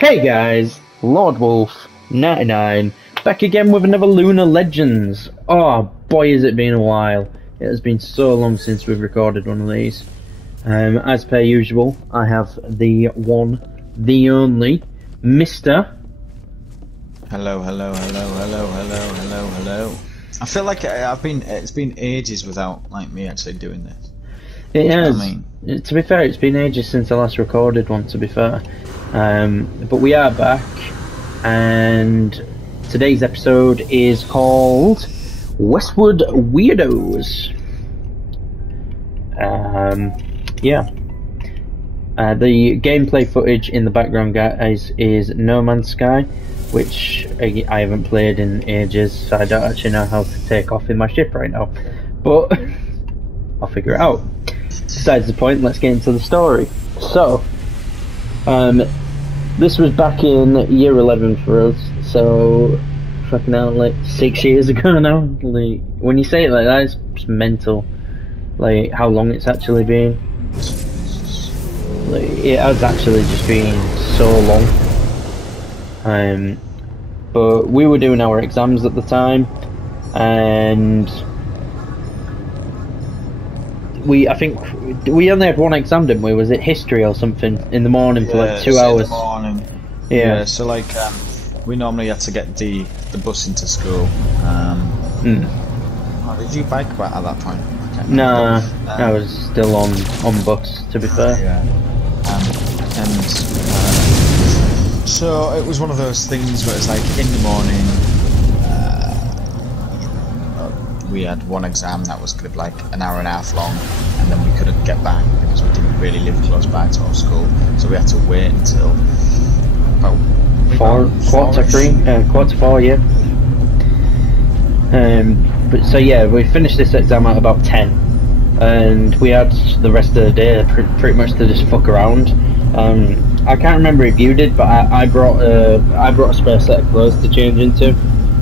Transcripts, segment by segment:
Hey guys, Lord Wolf 99 back again with another Lunar Legends. Oh boy, has it been a while. It has been so long since we've recorded one of these. As per usual, I have the one, the only, Mr. Hello. I feel like it's been ages without me actually doing this. It has. To be fair, it's been ages since I last recorded one, to be fair. But we are back, and today's episode is called WESTWOOD WEIRDOS. The gameplay footage in the background, guys, is No Man's Sky, which I haven't played in ages, so I don't actually know how to take off in my ship right now. But I'll figure it out. Besides the point, let's get into the story. So, this was back in year 11 for us, so fucking hell, like 6 years ago now. Like, when you say it like that, it's just mental. Like, how long it's actually been. Like, it has actually just been so long. But we were doing our exams at the time, and I think we only had one exam, didn't we? Was it history or something in the morning for like 2 hours? In the morning. Yeah. So we normally had to get the bus into school. Did you bike back at that point? No, I was still on bus, to be fair. Yeah. So it was one of those things where it's like in the morning. We had one exam that was going to be like an hour and a half long, and then we couldn't get back because we didn't really live close by to our school, so we had to wait until about quarter to four, yeah. But so yeah, we finished this exam at about 10, and we had the rest of the day pretty much to just fuck around. I can't remember if you did, but I brought a spare set of clothes to change into,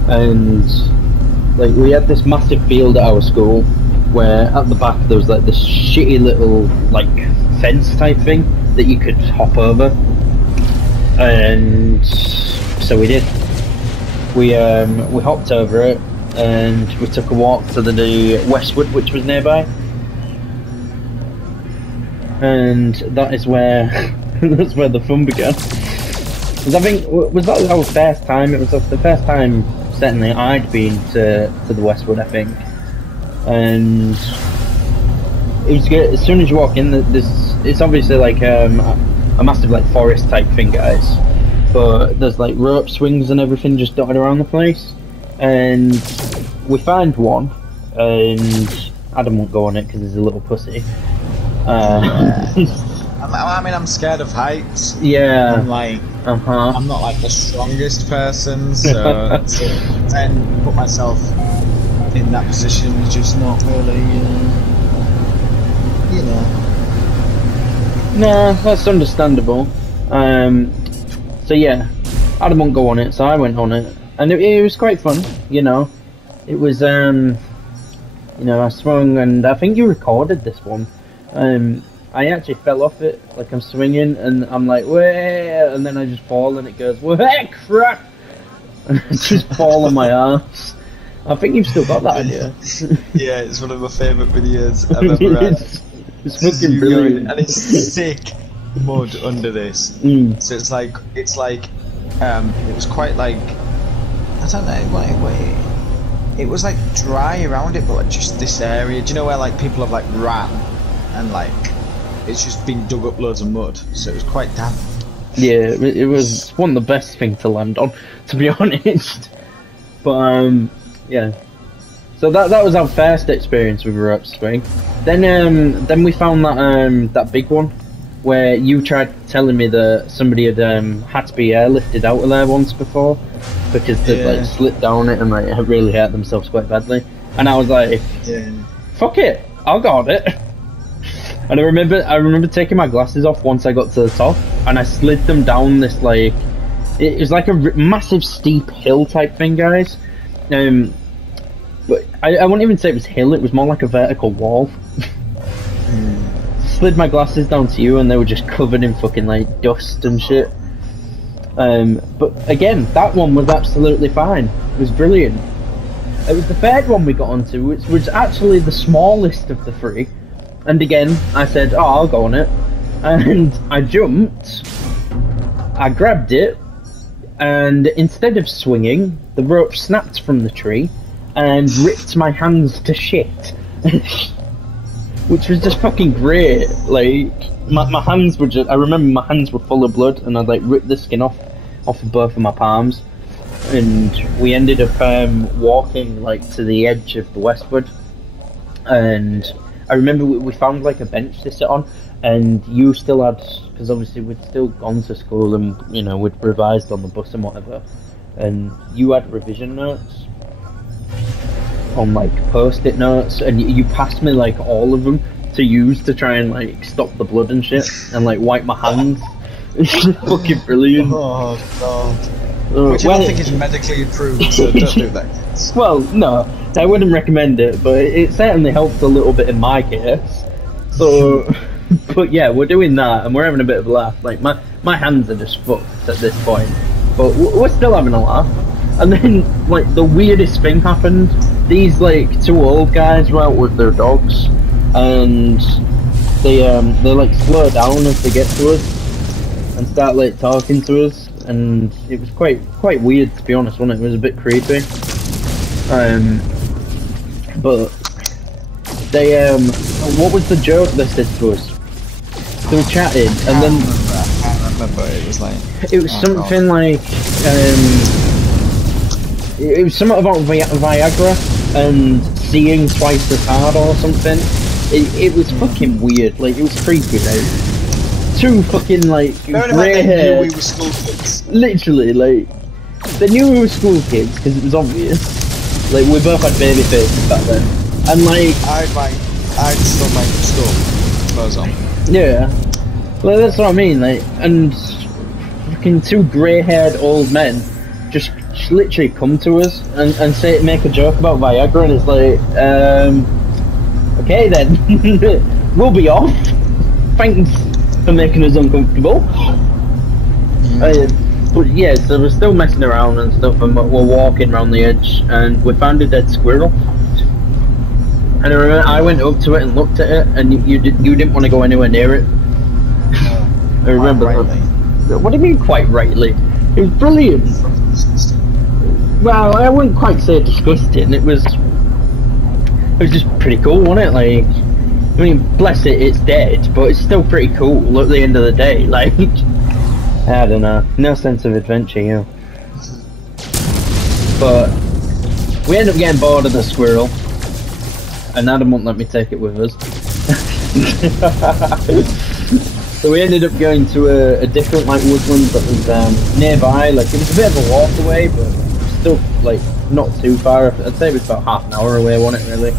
and like, we had this massive field at our school where at the back there was like this shitty little like fence type thing that you could hop over, and so we did. We hopped over it and we took a walk to the Westwood, which was nearby, and that is where that's where the fun began. Because I think was that our first time. It was the first time certainly I'd been to the Westwood, I think, and it was good. As soon as you walk in, it's obviously like a massive like forest type thing, guys, but there's like rope swings and everything just dotted around the place, and we find one, and Adam won't go on it because he's a little pussy. I mean, I'm scared of heights. Yeah. I'm like, I'm not like the strongest person, so to then put myself in that position is just not really, you know. Nah, that's understandable. So yeah, Adam won't go on it, so I went on it, and it was quite fun. You know, it was you know, I swung, and I think you recorded this one. I actually fell off it, like I'm swinging, and I'm like, wait, and then I just fall, and it goes, wait, crap, and I just fall on my ass. I think you've still got that idea. Yeah, it's one of my favourite videos I've ever had. It's fucking brilliant, and it's thick mud under this. So it's like it was quite like, I don't know, it was like dry around it, but like just this area. Do you know where like people have like ran and like it's just been dug up loads of mud, so it was quite damp. Yeah, it was one of the best things to land on, to be honest. But yeah, so that was our first experience with a rope swing. Then we found that big one where you tried telling me that somebody had to be airlifted out of there once before because they'd like slipped down it and like really hurt themselves quite badly. And I was like, fuck it, I'll go on it. And I remember taking my glasses off once I got to the top, and I slid them down this like, it was like a massive steep hill type thing, guys. But I wouldn't even say it was hill; it was more like a vertical wall. slid my glasses down to you and they were just covered in fucking like dust and shit. But again, that one was absolutely fine. It was brilliant. It was the third one we got onto, which was actually the smallest of the three. And again, I said, oh, I'll go on it. And I jumped, I grabbed it, and instead of swinging, the rope snapped from the tree and ripped my hands to shit. Which was just fucking great. Like, my hands were just, I remember my hands were full of blood, and I'd like ripped the skin off of both of my palms. And we ended up walking like to the edge of the Westwood, and I remember we found like a bench to sit on, and you still had, because obviously we'd still gone to school and you know we'd revised on the bus and whatever, and you had revision notes on like post-it notes, and you passed me like all of them to use to try and like stop the blood and shit and like wipe my hands. It's just fucking brilliant. Oh god. Which I don't think is medically approved, so don't do that. Well, no, I wouldn't recommend it, but it certainly helped a little bit in my case. So, but yeah, we're doing that, and we're having a bit of a laugh. Like, my hands are just fucked at this point, but we're still having a laugh. And then, like, the weirdest thing happened. These, like, two old guys were out with their dogs, and they like, slow down as they get to us, and start, like, talking to us. And it was quite weird, to be honest, wasn't it? It was a bit creepy. But they what was the joke they said to us? They were chatting, and then I can't remember. It was like something like it was something about Viagra and seeing twice as hard or something. It was fucking weird. Like, it was creepy, though. Two fucking like grey hair. We were school kids. Literally, like they knew we were school kids because it was obvious. Like, we both had baby faces back then, and like I'd still make school clothes on. Yeah, well, that's what I mean. Like, and fucking two grey-haired old men just literally come to us and say, make a joke about Viagra, and it's like, okay then, we'll be off. Thanks for making us uncomfortable. But yeah, so we're still messing around and stuff, and we're walking around the edge, and we found a dead squirrel. And I remember I went up to it and looked at it, and you didn't want to go anywhere near it. I remember that. What do you mean, quite rightly? It was brilliant. Well, I wouldn't quite say disgusting. It was just pretty cool, wasn't it? Like, I mean, bless it, it's dead, but it's still pretty cool at the end of the day. Like, I don't know, no sense of adventure, you know. But we ended up getting bored of the squirrel, and Adam wouldn't let me take it with us. So we ended up going to a different like woodland that was nearby. Like, it was a bit of a walk away, but still like not too far. I'd say it was about half an hour away, wasn't it, really?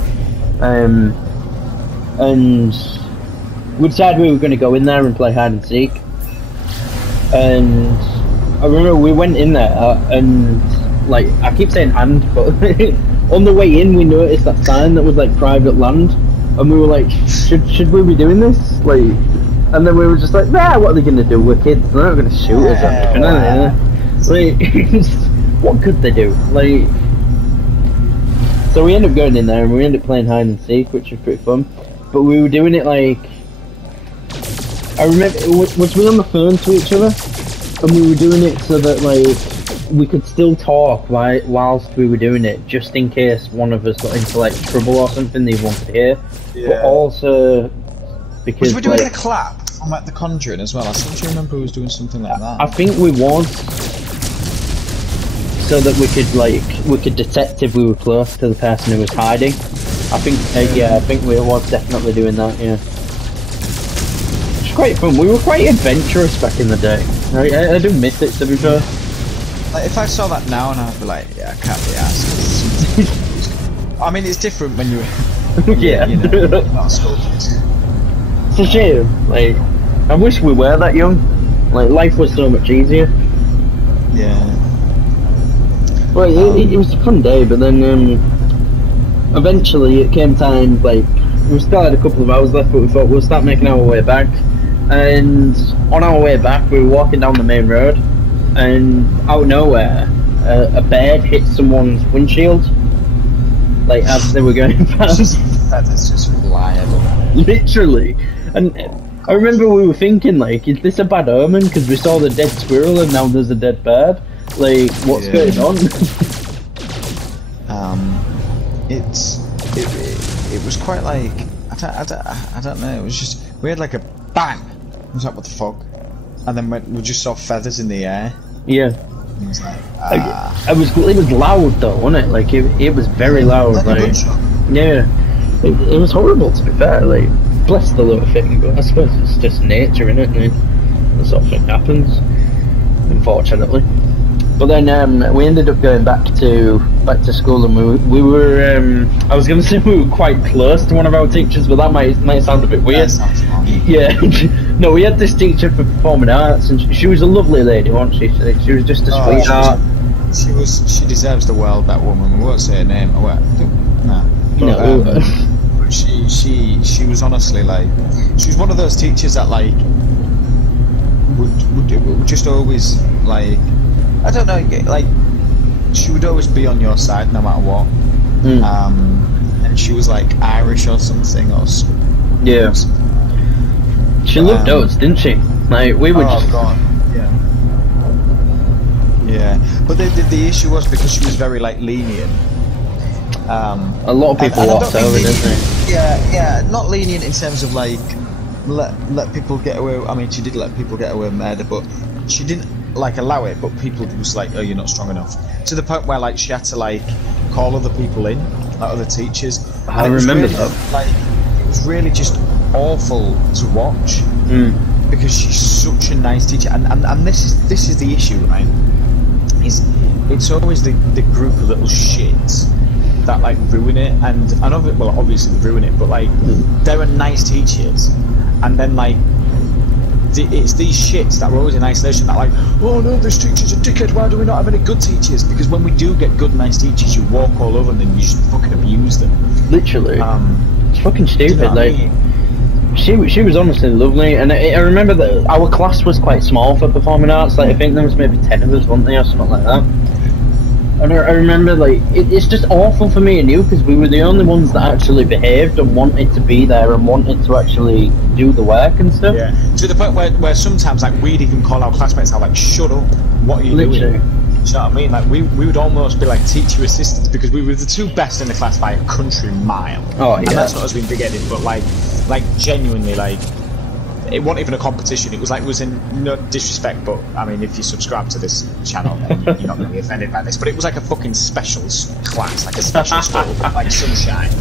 And we decided we were going to go in there and play hide and seek. And I remember we went in there, and like, I keep saying "and," but on the way in we noticed that sign that was like private land, and we were like, should we be doing this? Like, and then we were just like, nah, what are they going to do? We're kids, they're not going to shoot us or anything, are they? Like, what could they do? Like, so we ended up going in there and we ended up playing hide and seek, which was pretty fun. But we were doing it like, I remember, was we on the phone to each other? And we were doing it so that like, we could still talk whilst we were doing it, just in case one of us got into like trouble or something they wanted to hear. Yeah. But also, because was we doing a clap from like The Conjuring as well? I seem to remember we was doing something like that. I think we was, so that we could detect if we were close to the person who was hiding. I think, yeah, I think we was definitely doing that, yeah. It's quite fun. We were quite adventurous back in the day. I do miss it, to be fair. Like, if I saw that now, and I'd be like, yeah, I can't be asked. I mean, it's different when you're, yeah, you know, not school kids. It's a shame. Like, I wish we were that young. Like, life was so much easier. Yeah. Well, it was a fun day, but then eventually it came time, like, we still had a couple of hours left, but we thought we'll start making our way back. And on our way back, we were walking down the main road, and out of nowhere, a bird hit someone's windshield, like as they were going past. That is just reliable. Literally, and I remember we were thinking, like, is this a bad omen? Because we saw the dead squirrel and now there's a dead bird. Like, what's going on? It was quite like I don't know. It was just we had like a bang. I was like, what the fuck? And then we just saw feathers in the air. Yeah. It was like, it was loud though, wasn't it? Like it was very loud. Like, yeah, it was horrible to be fair. Like, bless the little thing, but I suppose it's just nature, innit? And that sort of thing happens, unfortunately. But then we ended up going back to school, and we were I was going to say we were quite close to one of our teachers, but that might sound a bit weird. Yeah, no, we had this teacher for performing arts, and she was a lovely lady, wasn't she? She was just a sweetheart. She deserves the world, that woman. We won't say her name. But she was honestly like, she was one of those teachers that like would just always like, I don't know, like she would always be on your side no matter what. And she was like Irish or something, or yeah. She loved us, didn't she? Like we would. Oh God, yeah. Yeah, but the issue was because she was very like lenient. A lot of people walked over, didn't they? Yeah, not lenient in terms of like let people get away. I mean, she did let people get away with murder, but she didn't like allow it. But people was like, "Oh, you're not strong enough." To the point where like she had to like call other people in, like other teachers. I remember that. Like it was really just awful to watch because she's such a nice teacher, and this is the issue, right? It's always the group of little shits that like ruin it, and obviously they ruin it, but like there are nice teachers, and then like it's these shits that are always in isolation that like, oh no, this teacher's a dickhead, why do we not have any good teachers? Because when we do get good nice teachers, you walk all over them and you just fucking abuse them. Literally. It's fucking stupid. You know like I mean? She was honestly lovely, and I remember that our class was quite small for performing arts. Like I think there was maybe 10 of us, weren't there, or something like that. And I remember like it's just awful for me and you because we were the only ones that actually behaved and wanted to be there and wanted to actually do the work and stuff. Yeah, to the point where sometimes like we'd even call our classmates out like, shut up, what are you doing? Do you know what I mean? Like we would almost be like teacher assistants because we were the two best in the class by a country mile. Oh yeah. And that's not us being big-headed, but like genuinely like it wasn't even a competition. It was like, it was in no disrespect, but I mean, if you subscribe to this channel, then you're not going to be offended by this. But it was like a fucking special class, like a special school, like sunshine,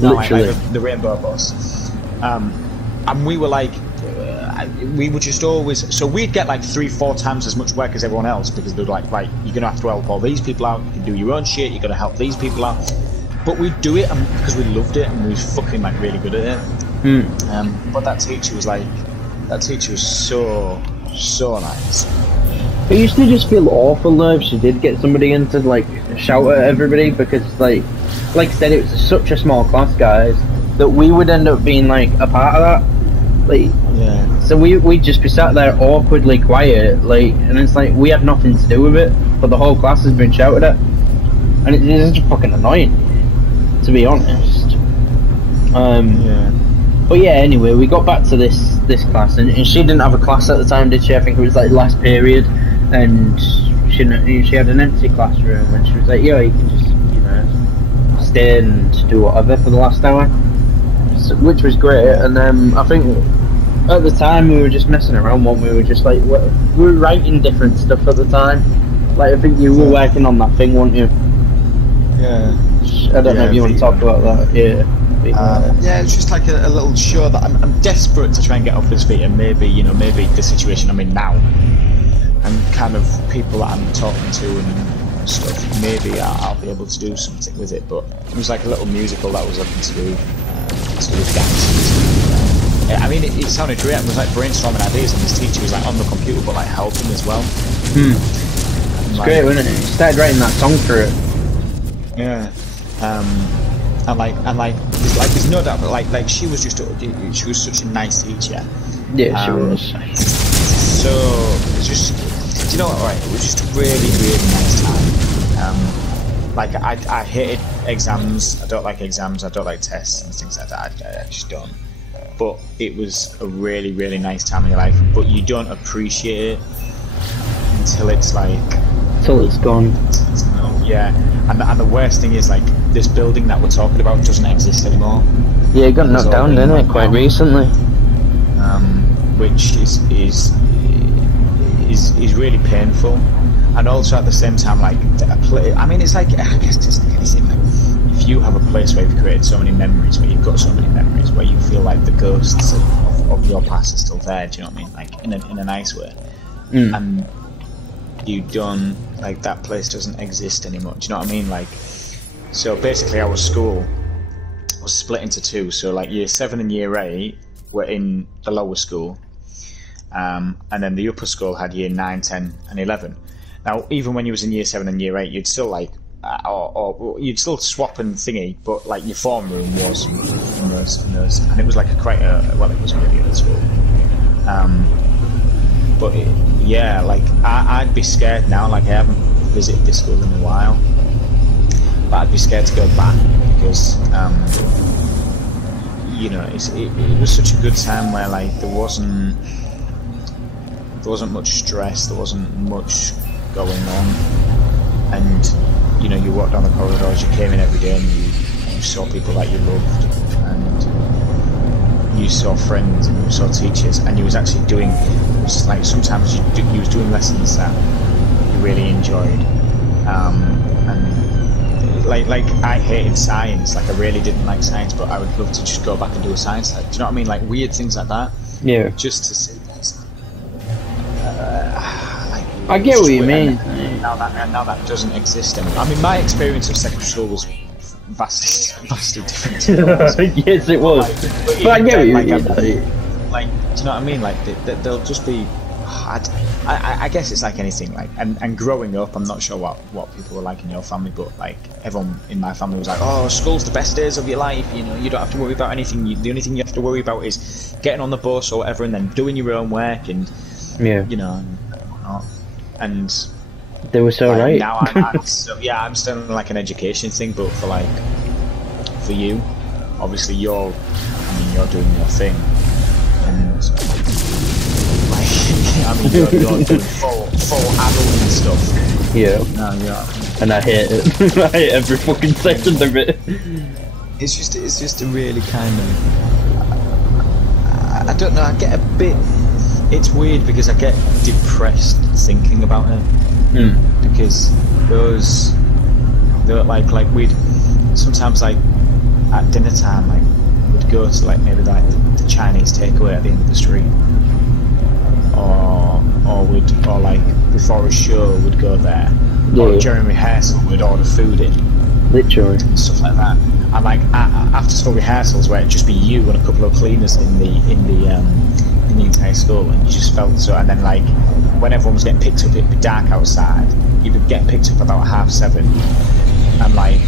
like the rainbow bus. And we were like, we were just always. So we'd get like 3-4 times as much work as everyone else because they're like, right, you're going to have to help all these people out. You can do your own shit. You're going to help these people out. But we'd do it because we loved it and we was fucking like really good at it. But that teacher was like. That teacher was so nice. It used to just feel awful though if she did get somebody in to like shout at everybody because like I said, it was such a small class, guys, that we would end up being like a part of that. Like yeah. So we'd just be sat there awkwardly quiet, like, and it's like we had nothing to do with it, but the whole class has been shouted at, and it's just fucking annoying, to be honest. Yeah. But yeah, anyway, we got back to this class, and she didn't have a class at the time, did she? I think it was like last period, and she had an empty classroom, and she was like, "Yo, you can just, you know, stay and do whatever for the last hour," so, which was great. And I think at the time we were just messing around. We were just like, we were writing different stuff at the time. Like I think you were working on that thing, weren't you? Yeah. I don't know if you want to talk about that. Yeah. Yeah, it's just like a little show that I'm desperate to try and get off this feet, and maybe the situation I'm in now, and kind of people that I'm talking to and stuff, maybe I'll be able to do something with it. But it was like a little musical that I was looking to do, sort of dance. I mean, it sounded great. It was like brainstorming ideas, and this teacher was like on the computer, but like helping as well. It's like, great, wasn't it? You started writing that song for it. Yeah. And there's no doubt, but like she was such a nice teacher. Yeah, she was. So you know what? Right, it was just a really, really nice time. Like I hated exams. I don't like exams. I don't like tests and things like that. I just don't. But it was a really, really nice time in your life. But you don't appreciate it until it's like. Until it's gone. Yeah, and the worst thing is like this building that we're talking about doesn't exist anymore. Yeah, it got knocked down, didn't it? Quite recently. Which is really painful, and also at the same time, like I mean, it's like I guess it's like anything. Like, if you have a place where you've created so many memories, where you've got so many memories, where you feel like the ghosts of your past are still there. Do you know what I mean? Like in a nice way, and you don't like that place doesn't exist anymore. Do you know what I mean? Like, so basically, our school was split into two. So like year 7 and year 8 were in the lower school. And then the upper school had year 9, 10 and 11. Now even when you was in year 7 and year 8 you'd still like or you'd still swap and thingy, but like your form room was in those, and it was like it was really at school. But yeah, like I'd be scared now. Like I haven't visited this school in a while, but I'd be scared to go back because you know it was such a good time where like there wasn't much stress, there wasn't much going on, and you know, you walked down the corridors, you came in every day and you saw people that you loved, and you saw friends and you saw teachers, and you was actually doing, it was like sometimes you was doing lessons that you really enjoyed, and like I hated science, like I really didn't like science, but I would love to just go back and do a science lab. Do you know what I mean? Like weird things like that. Yeah. Just to see. I get what you mean. Now that doesn't exist anymore. I mean, my experience of secondary school was vastly different to yours. Yes, it was. But I get what you mean. Like, do you know what I mean? Like, they'll just be. I guess it's like anything. Like, and growing up, I'm not sure what people were like in your family, but like everyone in my family was like, "Oh, school's the best days of your life. You know, you don't have to worry about anything. The only thing you have to worry about is getting on the bus or whatever, and then doing your own work and yeah, you know, and." They were so like, right. Now I'm still in like an education thing, but for you, obviously you're doing your thing, and like I mean you're doing full adult and stuff. Yeah. No, yeah. And I hate it. I hate every fucking second of it. It's just a really kind of I don't know. I get a bit. It's weird because I get depressed thinking about it. Because those like we'd sometimes like at dinner time like we'd go to like maybe like the Chinese takeaway at the end of the street, or like before a show we'd go there, or during rehearsal we'd order food in, literally, and stuff like that. And like after school rehearsals where it'd just be you and a couple of cleaners in the entire school, and you just felt so. And then like when everyone was getting picked up, it'd be dark outside, you would get picked up about 7:30, and like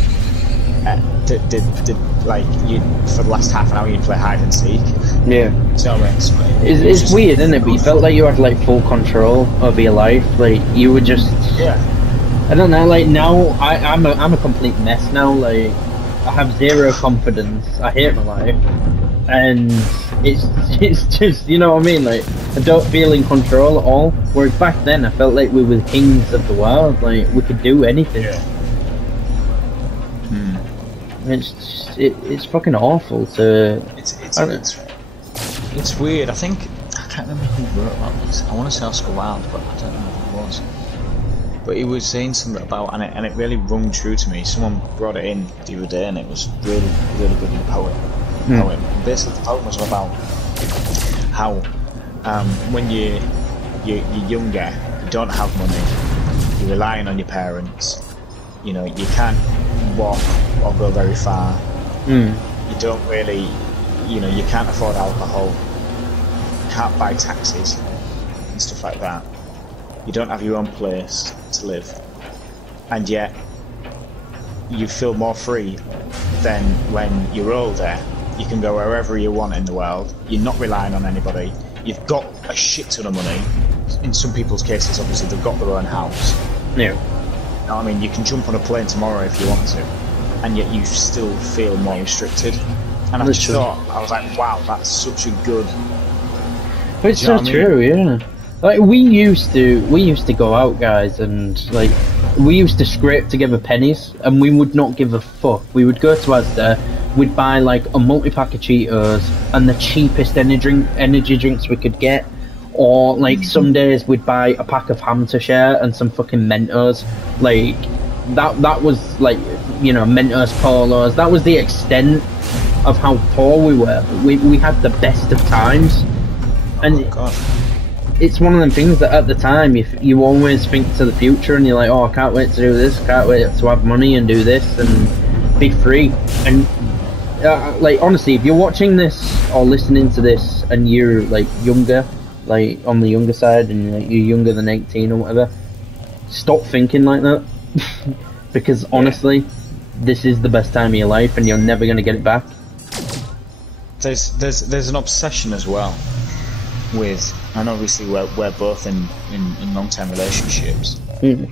like you for the last half an hour you'd play hide and seek. Yeah. So it's weird, isn't it? But you felt like you had like full control of your life. Like you were just I don't know. Like now I'm a complete mess now. Like I have zero confidence. I hate my life. And it's just, you know what I mean, like I don't feel in control at all, whereas back then I felt like we were kings of the world, like we could do anything. It's fucking awful to it's weird. I think I can't remember who wrote about this. I want to say Oscar Wilde, but I don't know who it was, but he was saying something about, and it really rung true to me. Someone brought it in the other day and it was really, really good in the poem. Basically the poem was about how when you're younger, you don't have money, you're relying on your parents, you know, you can't walk or go very far, you don't really, you know, you can't afford alcohol, you can't buy taxis and stuff like that, you don't have your own place to live, and yet you feel more free than when you're older. You can go wherever you want in the world. You're not relying on anybody. You've got a shit ton of money, in some people's cases, obviously they've got their own house. Yeah. You know what I mean, you can jump on a plane tomorrow if you want to, and yet you still feel more restricted. And I just thought, I was like, wow, that's such a good. But it's so true, yeah. Like we used to go out, guys, and like we used to scrape together pennies, and we would not give a fuck. We would go to Asda, we'd buy like a multi-pack of Cheetos and the cheapest energy drinks we could get, or like some days we'd buy a pack of ham to share and some fucking Mentos. Like that was like, you know, Mentos polos. That was the extent of how poor we were. We had the best of times, and it's one of them things that at the time you always think to the future, and you're like, oh, I can't wait to do this, can't wait to have money and do this and be free. And like honestly, if you're watching this or listening to this and you're like younger, like on the younger side, and like, you're younger than 18 or whatever, stop thinking like that. Because honestly, this is the best time of your life, and you're never going to get it back. There's an obsession as well with, and obviously we're both in long-term relationships, but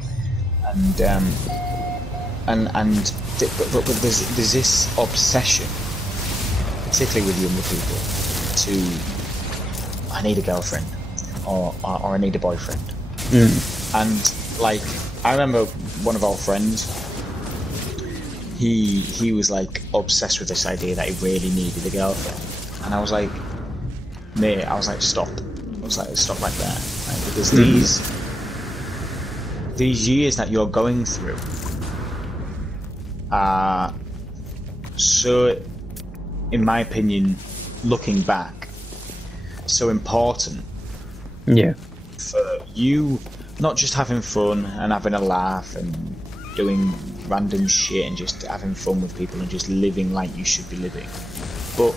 there's this obsession, particularly with younger people, to I need a girlfriend or I need a boyfriend. And like I remember one of our friends, he was like obsessed with this idea that he really needed a girlfriend, and I was like, mate, stop. I was like, stop right there, right? Because these years that you're going through are so, in my opinion, looking back, so important. Yeah. For you, not just having fun and having a laugh and doing random shit and just having fun with people and just living like you should be living, but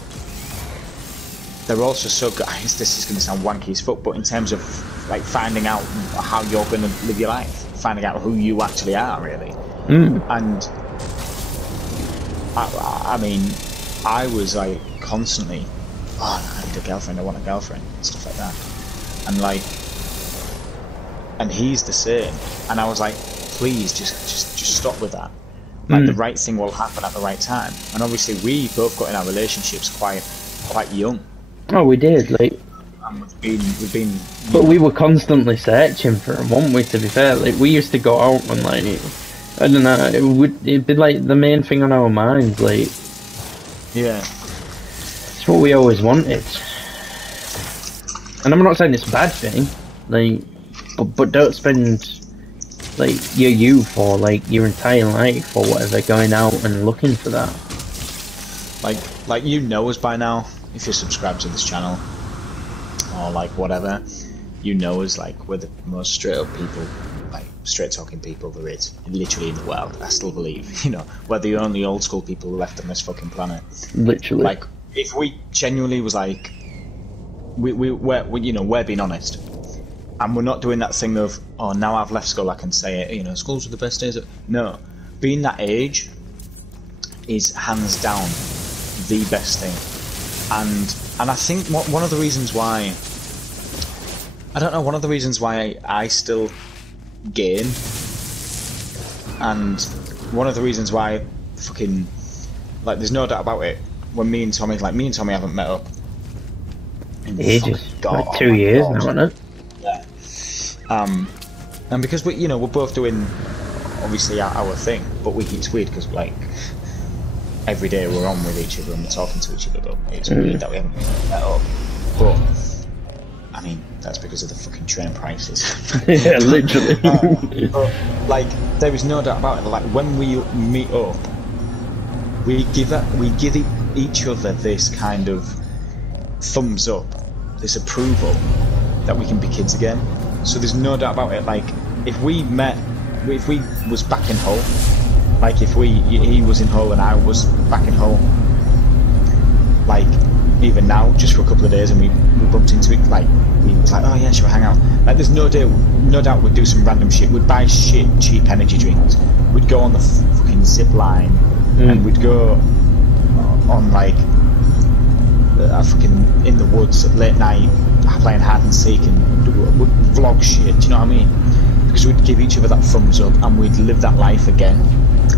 they're also so good. This is going to sound wanky as fuck, but in terms of like finding out how you're going to live your life, finding out who you actually are, really. And I mean, I was like constantly, oh, I need a girlfriend, I want a girlfriend, and stuff like that, and like, and he's the same, and I was like, please just stop with that. Like the right thing will happen at the right time. And obviously we both got in our relationships quite young. Oh, we did, like. And we've been. But we were constantly searching for them, weren't we? To be fair, like we used to go out and like, I don't know, it'd be like the main thing on our minds, like. Yeah. It's what we always wanted. And I'm not saying it's a bad thing, like, but don't spend like your youth or like your entire life or whatever going out and looking for that. Like you know us by now. If you're subscribed to this channel, or like whatever, you know us, like we're the most straight up people, like straight talking people there is literally in the world. I still believe, you know, we're the only old school people left on this fucking planet. Literally. Like if we genuinely was like, we're you know, we're being honest, and we're not doing that thing of, oh, now I've left school I can say it, you know, schools are the best days. No, being that age is hands down the best thing. And I think one of the reasons why, I don't know, one of the reasons why I still game, and one of the reasons why fucking, like, there's no doubt about it, when me and Tommy haven't met up in ages, like 2 years now, isn't it? Yeah. And because we, you know, we're both doing obviously our thing, but it's weird because like every day we're on with each other and we're talking to each other, but it's weird that we haven't met up. But I mean, that's because of the fucking train prices. Yeah, literally. But like, there is no doubt about it. Like, when we meet up, we give each other this kind of thumbs up, this approval that we can be kids again. So there's no doubt about it. Like, if we was back in Hull, like if he was in Hull and I was back in Hull, like even now, just for a couple of days, and we bumped into it, like we was like, oh yeah, should we hang out? Like, there's no doubt we'd do some random shit. We'd buy cheap energy drinks. We'd go on the fucking zip line, and we'd go on like fucking in the woods at late night, playing hide and seek and would vlog shit. Do you know what I mean? Because we'd give each other that thumbs up and we'd live that life again,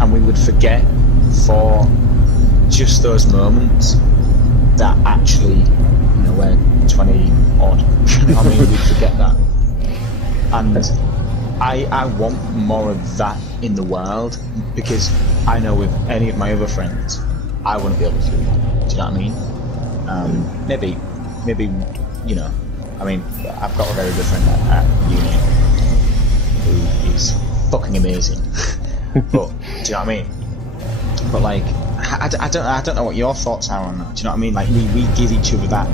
and we would forget for just those moments that actually, you know, we're 20 odd. You know what I mean? We'd forget that. And I want more of that in the world, because I know with any of my other friends, I wouldn't be able to do that. Do you know what I mean? Maybe, you know, I mean, I've got a very good friend at uni who is fucking amazing. But, do you know what I mean? But like, I don't know what your thoughts are on that. Do you know what I mean? Like, we give each other that.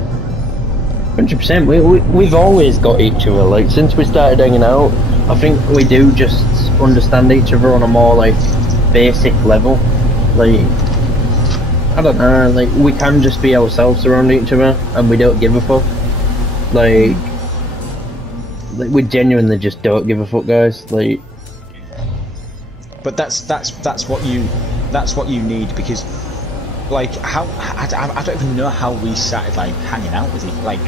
100%. We've always got each other. Like, since we started hanging out, I think we do just understand each other on a more like basic level. Like, I don't know. Like, we can just be ourselves around each other, and we don't give a fuck. Like we genuinely just don't give a fuck, guys. Like. But that's what you need, because like I don't even know how we started like hanging out with you. Like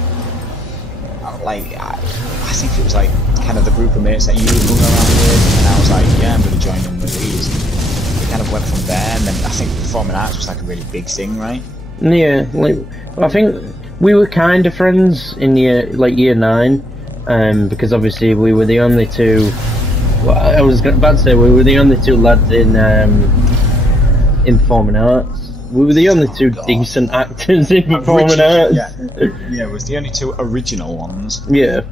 I think it was like kind of the group of mates that you hung around with, and I was like, yeah, I'm gonna join them with these. We kind of went from there, and then I think performing arts was like a really big thing, right? Yeah, like I think we were kind of friends in year 9, because obviously we were the only two. Well, I was about to say we were the only two lads in performing arts. We were the only two decent actors in performing arts. Yeah, it was the only two original ones. Yeah,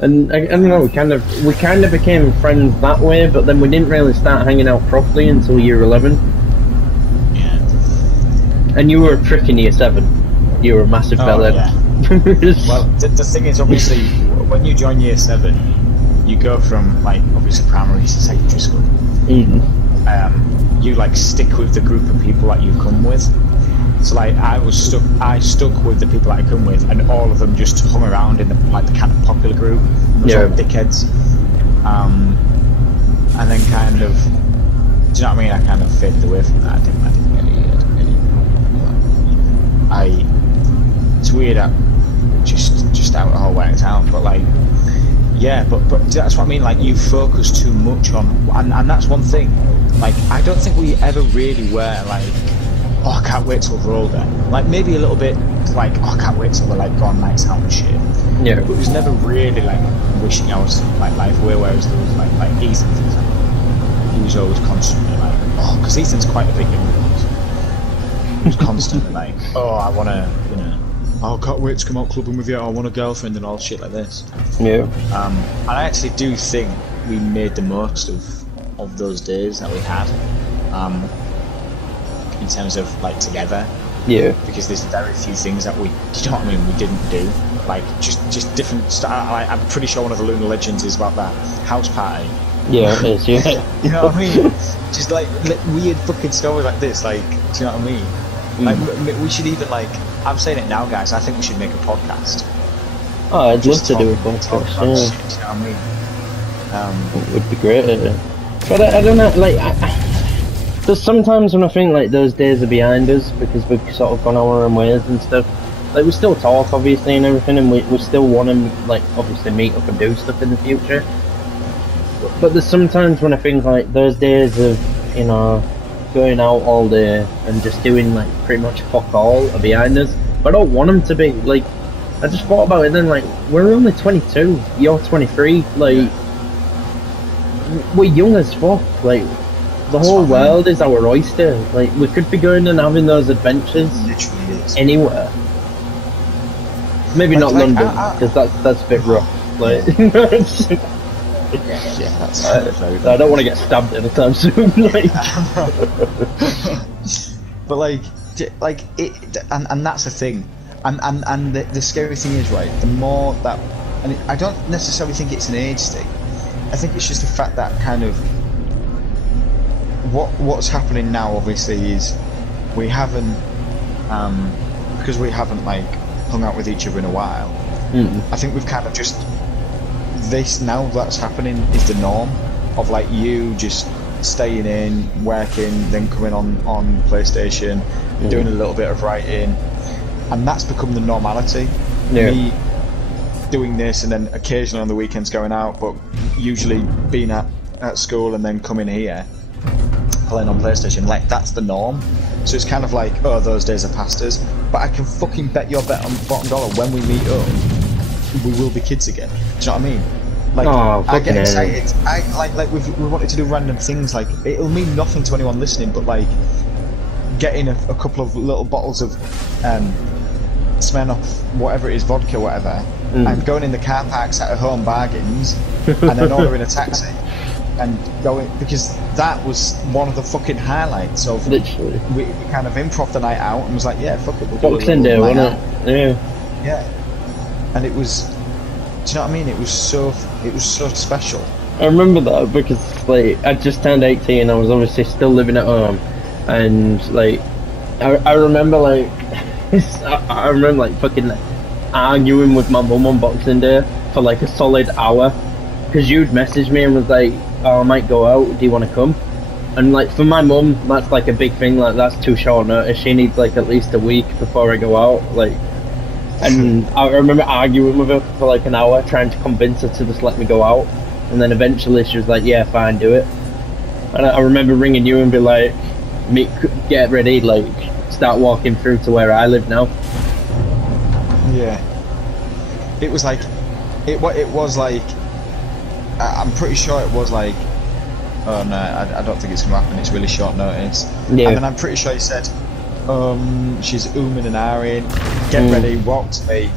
and I don't know. We kind of became friends that way, but then we didn't really start hanging out properly until year 11. Yeah. And you were a prick in year 7. You were a massive bellend. Yeah. Well, the thing is, obviously, when you join year 7. You go from like obviously primary to secondary school. You like stick with the group of people that you come with. So like I stuck with the people that I come with, and all of them just hung around in the kind of popular group. Yeah. All dickheads. And then kind of, do you know what I mean? I kind of faded away from that. I didn't really. It's weird. Just how it all worked out, but like. Yeah, but that's what I mean. Like, you focus too much on, and that's one thing. Like, I don't think we ever really were like, oh, I can't wait till we're older. Like, maybe a little bit like, oh, I can't wait till we're like gone nights out and shit. Yeah. But it was never really like wishing I was like life away. Whereas there was like Ethan, for example, he was always constantly like, oh, because Ethan's quite a big influence. He was constantly like, oh, I want to, you know. Oh, I can't wait to come out clubbing with you, I want a girlfriend and all shit like this. Yeah. And I actually do think we made the most of those days that we had, in terms of like together. Yeah. Because there's very few things that we, do you know what I mean, we didn't do. Like, just different stuff. I'm pretty sure one of the Lunar legends is about that house party. Yeah, it is, yeah. You know what I mean? Just like weird fucking stories like this, like, do you know what I mean? Like, we should even like, I'm saying it now, guys, I think we should make a podcast. Oh, I'd love to do a podcast, yeah. Shit, you know what I mean? It would be great, but I don't know, like, there's sometimes when I think like those days are behind us, because we've sort of gone our own ways and stuff. Like, we still talk, obviously, and everything, and we still want to, like, obviously meet up and do stuff in the future. But there's sometimes when I think like those days of, you know, going out all day and just doing like pretty much fuck all are behind us. But I don't want them to be. Like, I just thought about it then, like, we're only 22, you're 23, like, we're young as fuck, like, the whole world is our oyster. Like, we could be going and having those adventures anywhere. Maybe not London, because that's a bit rough. Like, yeah, that's I don't want to get stabbed anytime soon. Like. But like it, and that's the thing, and the scary thing is, right, the more that, and I don't necessarily think it's an age thing. I think it's just the fact that kind of what's happening now, obviously, is we haven't, because we haven't like hung out with each other in a while. I think we've kind of just, this now that's happening is the norm of like you just staying in, working, then coming on PlayStation, doing a little bit of writing, and that's become the normality. doing this and then occasionally on the weekends going out, but usually being at school and then coming here playing on PlayStation. Like, that's the norm. So it's kind of like, oh, those days are past us. But I can fucking bet your bet on bottom dollar when we meet up, we will be kids again. Do you know what I mean? Like, I get excited. We wanted to do random things. Like, it'll mean nothing to anyone listening, but like getting a couple of little bottles of Smirnoff, whatever it is, vodka, whatever, and going in the car parks at Home Bargains, and then ordering a taxi and going, because that was one of the fucking highlights of literally. We kind of improv the night out and was like, yeah, fuck it, we'll do Boxing Day, wasn't it? Yeah. And it was, do you know what I mean? It was so special. I remember that because like I just turned 18. I was obviously still living at home, and like I remember like I remember like fucking arguing with my mum on Boxing Day for like a solid hour, because you'd message me and was like, oh, I might go out, do you want to come? And like for my mum, that's like a big thing. Like, that's too short notice. She needs like at least a week before I go out. Like. And I remember arguing with her for like an hour, trying to convince her to just let me go out. And then eventually she was like, yeah, fine, do it. And I remember ringing you and be like, get ready, like, start walking through to where I live now. Yeah. It was like, it was like, I'm pretty sure it was like, oh no, I don't think it's going to happen, it's really short notice. Yeah. And then I'm pretty sure you said, she's umming and ahhing, get ready, walk to me,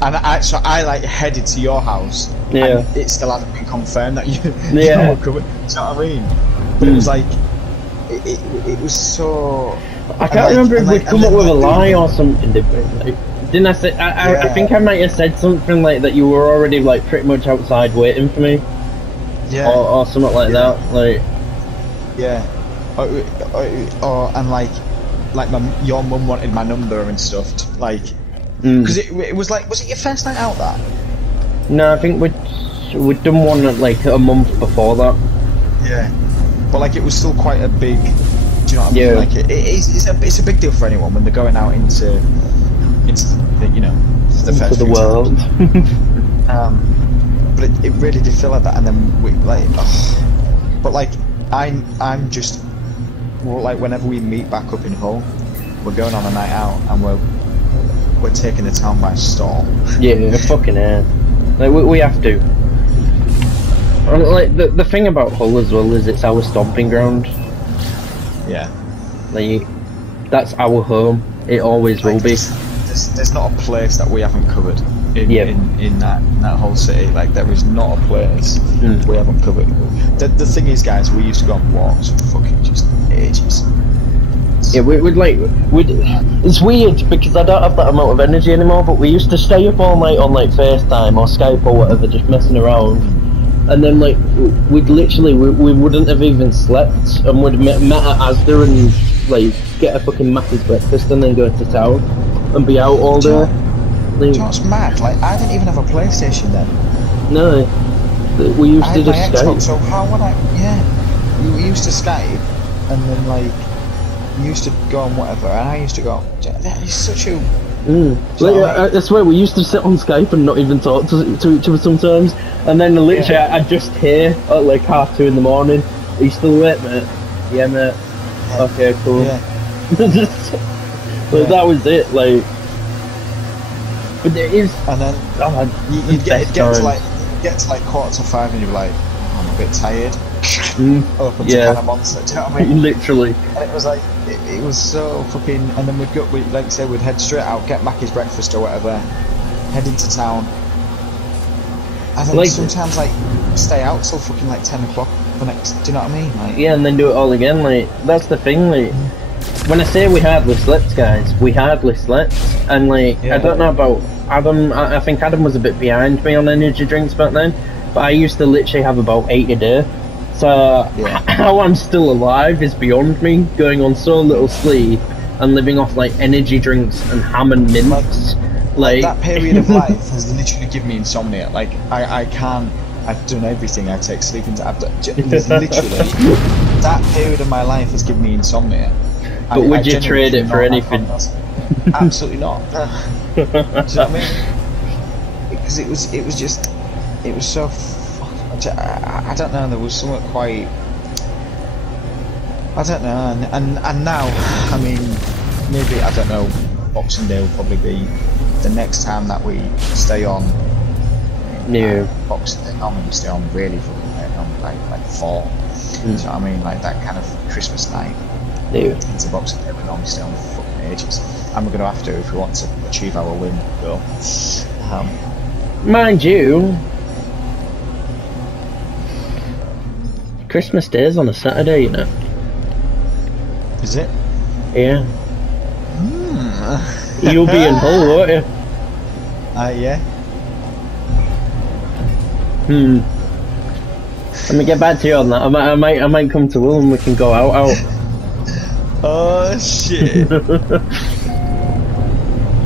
and so I like headed to your house, and it still hasn't been confirmed that you were coming. Do you know what I mean? But it was like, it was so. I can't remember if we'd come up with a lie or something, did we? Like, didn't I say? I think I might have said something like that you were already like pretty much outside waiting for me, or something like that, like. Yeah, or and like your mum wanted my number and stuff, like, because it was like, was it your first night out that? No, I think we'd done one like a month before that. Yeah, but like it was still quite a big, do you know what I mean? Like it's a big deal for anyone when they're going out into the, you know, the into the world. But it really did feel like that, and then we like, but like I'm just. Well, like whenever we meet back up in Hull, we're going on a night out and we're taking the town by storm. Yeah, fucking hell. Like we have to. And, like the thing about Hull as well is it's our stomping ground. Yeah. Like that's our home. It always will be. There's not a place that we haven't covered in that whole city. Like there is not a place we haven't covered. The thing is, guys, we used to go on walks for fucking just ages. Yeah, it's weird because I don't have that amount of energy anymore, but we used to stay up all night on like FaceTime or Skype or whatever, just messing around. And then like we'd literally we wouldn't have even slept, and we'd met at Asda and like get a fucking Mackey's breakfast and then go to town and be out all day. Do you know what's mad? Like, I didn't even have a PlayStation then. No, we used to just Skype. So how would I? Yeah, we used to Skype, and then like you used to go on whatever, and I used to go. That is such a. I swear we used to sit on Skype and not even talk to each other sometimes, and then literally I'd just hear at like 2:30 in the morning. Are you still awake, mate? Yeah, mate. Yeah. Okay, cool. Yeah. That was it, like. But it is. And then you'd get to like 4:45 and you'd be like, I'm a bit tired. Open to kind of monster. Do you know what I mean? Literally. And it was like it was so fucking. And then we'd like say we'd head straight out, get Mackey's breakfast or whatever, head into town. And then like, sometimes like stay out till fucking like 10 o'clock the next. Do you know what I mean? Like, yeah, and then do it all again. Like that's the thing. Like. When I say we hardly slept, guys, we hardly slept, and like I don't know about Adam. I think Adam was a bit behind me on energy drinks back then, but I used to literally have about 8 a day. So how I'm still alive is beyond me. Going on so little sleep and living off like energy drinks and ham and mints, like that period of life has literally given me insomnia. Like I can't. I've done everything. I take sleeping. I've done literally that period of my life has given me insomnia. But would you trade it for anything? Absolutely not. Do you know what I mean? because it was just, it was so. I don't know. There was something quite. I don't know, and now, I mean, maybe, I don't know, Boxing Day will probably be the next time that we stay on. Yeah. Boxing Day, normally we stay on really fucking late, on like 4. So I mean, like that kind of Christmas night. Yeah. Into Boxing Day, we normally stay on for fucking ages, and we're gonna have to if we want to achieve our win goal. Mind you, Christmas Day is on a Saturday, you know. Is it? Yeah. You'll be in Hull, won't you? Yeah. Let me get back to you on that. I might come to Hull and we can go out. Oh shit.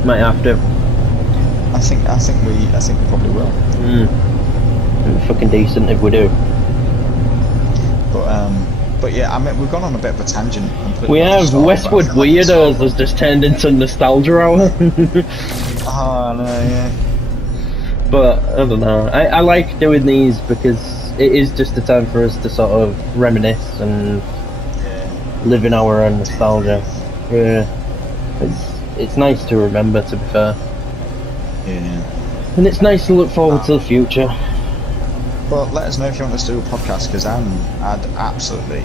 Might have to. I think we probably will. It'd be fucking decent if we do. But yeah, I mean, we've gone on a bit of a tangent. We have Westwood Weirdos has just turned into Nostalgia Hour. Oh no, yeah. But I don't know. I like doing these because it is just a time for us to sort of reminisce and live in our own nostalgia. Yeah, it's nice to remember, to be fair. Yeah. And it's nice to look forward to the future. But let us know if you want us to do a podcast, because I'd absolutely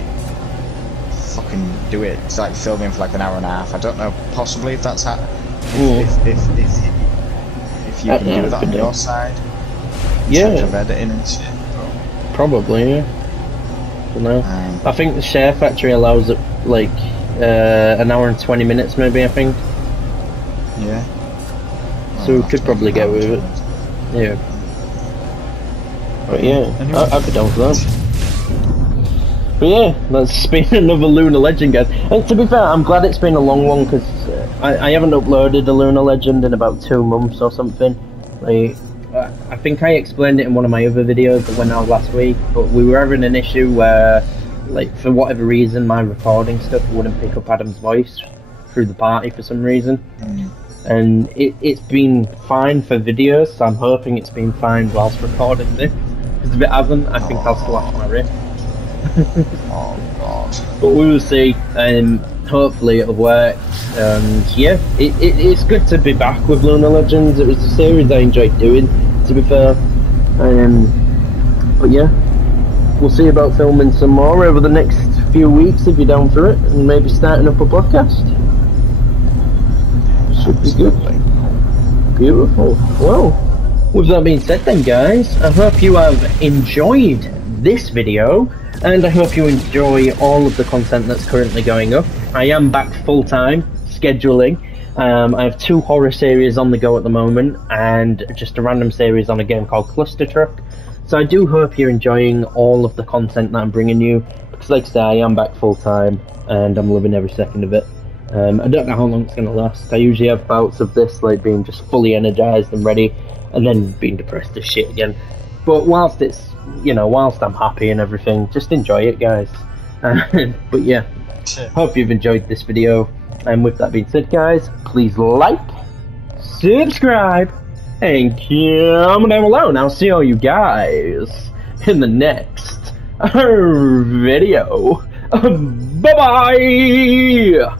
fucking do it. It's like filming for like an hour and a half. I don't know, possibly if that's if you can do that on your side. In terms of editing and shit. Probably, yeah. I don't know. I think the Share Factory allows it like an hour and 20 minutes, maybe. I think. Yeah. So we could probably get with it. Yeah. But yeah, anyway. I'd be down for that. But yeah, that's been another Lunar Legend, guys. And to be fair, I'm glad it's been a long one, because I haven't uploaded a Lunar Legend in about 2 months or something. Like, I think I explained it in one of my other videos that went out last week, but we were having an issue where, like, for whatever reason, my recording stuff wouldn't pick up Adam's voice through the party for some reason. And it's been fine for videos, so I'm hoping it's been fine whilst recording this. Because if it hasn't, I think I'll slash my wrist. Oh god. But we will see, and hopefully it'll work. And yeah, it's good to be back with Lunar Legends. It was a series I enjoyed doing, to be fair. But yeah, we'll see about filming some more over the next few weeks if you're down for it, and maybe starting up a podcast. Should be good. Beautiful. Well, with that being said then, guys, I hope you have enjoyed this video, and I hope you enjoy all of the content that's currently going up. I am back full-time scheduling. I have 2 horror series on the go at the moment, and just a random series on a game called Cluster Truck. So I do hope you're enjoying all of the content that I'm bringing you, because like I say, I am back full-time, and I'm loving every second of it. I don't know how long it's going to last. I usually have bouts of this, like being just fully energized and ready, and then being depressed as shit again. But whilst it's, you know, whilst I'm happy and everything, just enjoy it, guys. But yeah, hope you've enjoyed this video. And with that being said, guys, please like, subscribe, and comment down below. And I'll see all you guys in the next video. Bye-bye!